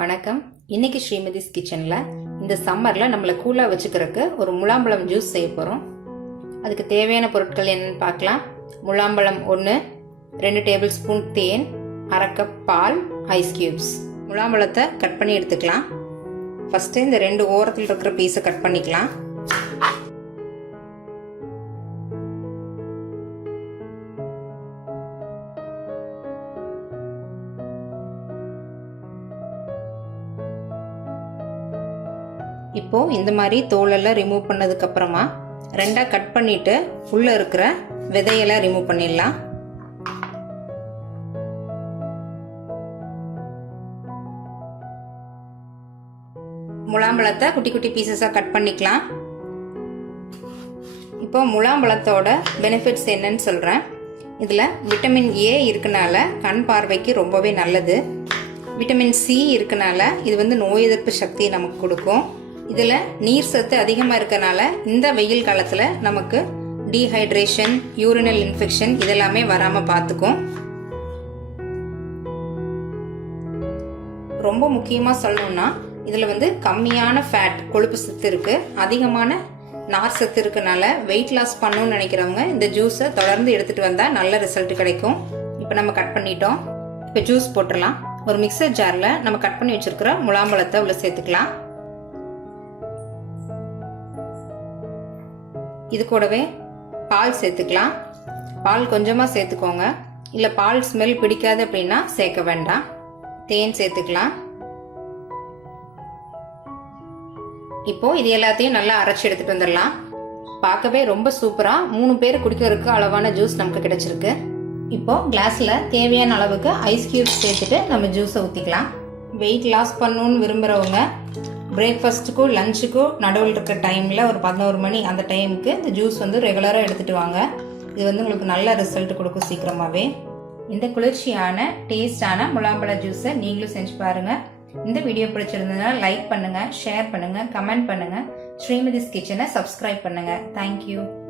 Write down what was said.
வணக்கம். இன்னைக்கு ஸ்ரீமதி கிச்சன்ல இந்த சம்மர்ல நம்மள கூலா வச்சுக்கிறதுக்கு ஒரு முலாம்பழம் ஜூஸ் செய்ய போறோம். அதுக்கு தேவையான பொருட்கள் என்னன்னு பார்க்கலாம். முலாம்பழம் 1, 2 டேபிள் ஸ்பூன் தேன், 1/2 கப் பால், ஐஸ் கியூப்ஸ். முலாம்பழத்தை கட் பண்ணி எடுத்துக்கலாம். ஃபர்ஸ்ட் இந்த 2 ஓரத்தில் இருக்கிற பீஸை கட் பண்ணிக்கலாம். இப்போ இந்த மாதிரி தோலெல்லாம் ரிமூவ் பண்ணதுக்கு அப்புறமா 2 கட் பண்ணிட்டு உள்ள இருக்கிற விதையெல்லாம் ரிமூவ் பண்ணிடலாம். முலாம்பழத்தை குட்டி குட்டி பீசஸா கட் பண்ணிக்கலாம். இப்போ முலாம்பழத்தோட பெனிஃபிட்ஸ் என்னன்னு சொல்றேன். இதுல விட்டமின் ஏ இருக்கனால கண் பார்வைக்கு ரொம்பவே நல்லது. விட்டமின் சி இருக்கனால இது நோய் எதிர்ப்பு சக்தியை நமக்கு கொடுக்கும். இதுல நீர் சத்து அதிகமா இருக்கனால இந்த வெயில் காலத்துல நமக்கு டீஹைட்ரேஷன், யூரினல் இன்ஃபெக்ஷன் இதெல்லாமே வராம பார்த்துக்கும். ரொம்ப முக்கியமா சொல்லணும்னா இதுல கம்மியான ஃபேட், கொழுப்பு சத்து இருக்கு. அதிகமான நார் சத்து இருக்கனால வெயிட் லாஸ் பண்ணணும்னு நினைக்கிறவங்க இந்த ஜூஸை தொடர்ந்து எடுத்துட்டு வந்தா நல்ல ரிசல்ட் கிடைக்கும். இப்போ நம்ம கட் பண்ணிட்டோம். இப்போ ஜூஸ் போட்டுடலாம். ஒரு மிக்சர் ஜார்ல நம்ம கட் பண்ணி வச்சிருக்கிற முலாம்பழத்தை உள்ள சேர்த்துக்கலாம். இது கூடவே பால் சேர்த்துக்கலாம். பால் கொஞ்சமா சேர்த்துக்கோங்க. இல்ல பால் ஸ்மெல் பிடிக்காது அப்படின்னா சேர்க்க வேண்டாம். தேன் சேர்த்துக்கலாம். இப்போ இது எல்லாத்தையும் நல்லா அரைச்சி எடுத்துட்டு வந்துடலாம். பார்க்கவே ரொம்ப சூப்பரா 3 பேர் குடிக்கிறதுக்கு அளவான ஜூஸ் நமக்கு கிடைச்சிருக்கு. இப்போ கிளாஸ்ல தேவையான அளவுக்கு ஐஸ் கியூப்ஸ் சேர்த்துட்டு நம்ம ஜூஸை ஊற்றிக்கலாம். வெயிட் லாஸ் பண்ணணும்னு விரும்புகிறவங்க பிரேக்ஃபாஸ்ட்டுக்கும் லஞ்சுக்கும் நடுவில் இருக்கிற டைமில் ஒரு 11 மணி அந்த டைமுக்கு இந்த ஜூஸ் ரெகுலராக எடுத்துகிட்டு வாங்க. இது உங்களுக்கு நல்ல ரிசல்ட் கொடுக்கும் சீக்கிரமாகவே. இந்த குளிர்ச்சியான டேஸ்டான முலாம்பழ ஜூஸை நீங்களும் செஞ்சு பாருங்கள். இந்த வீடியோ பிடிச்சிருந்ததுன்னா லைக் பண்ணுங்கள், ஷேர் பண்ணுங்கள், கமெண்ட் பண்ணுங்கள். ஸ்ரீமதிஸ் கிச்சனை சப்ஸ்கிரைப் பண்ணுங்கள். தேங்க்யூ.